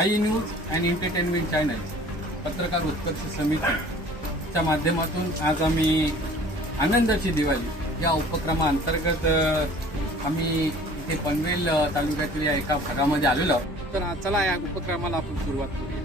I news and entertainment channel पत्रकार उत्कर्ष समितीच्या माध्यमातून आज आम्ही आनंदाची दिवाळी या उपक्रमाअंतर्गत आम्ही इथे पनवेल तालुक्यातील या एका भागामध्ये आलेलो तर चला या उपक्रमाला आपण सुरुवात करूया.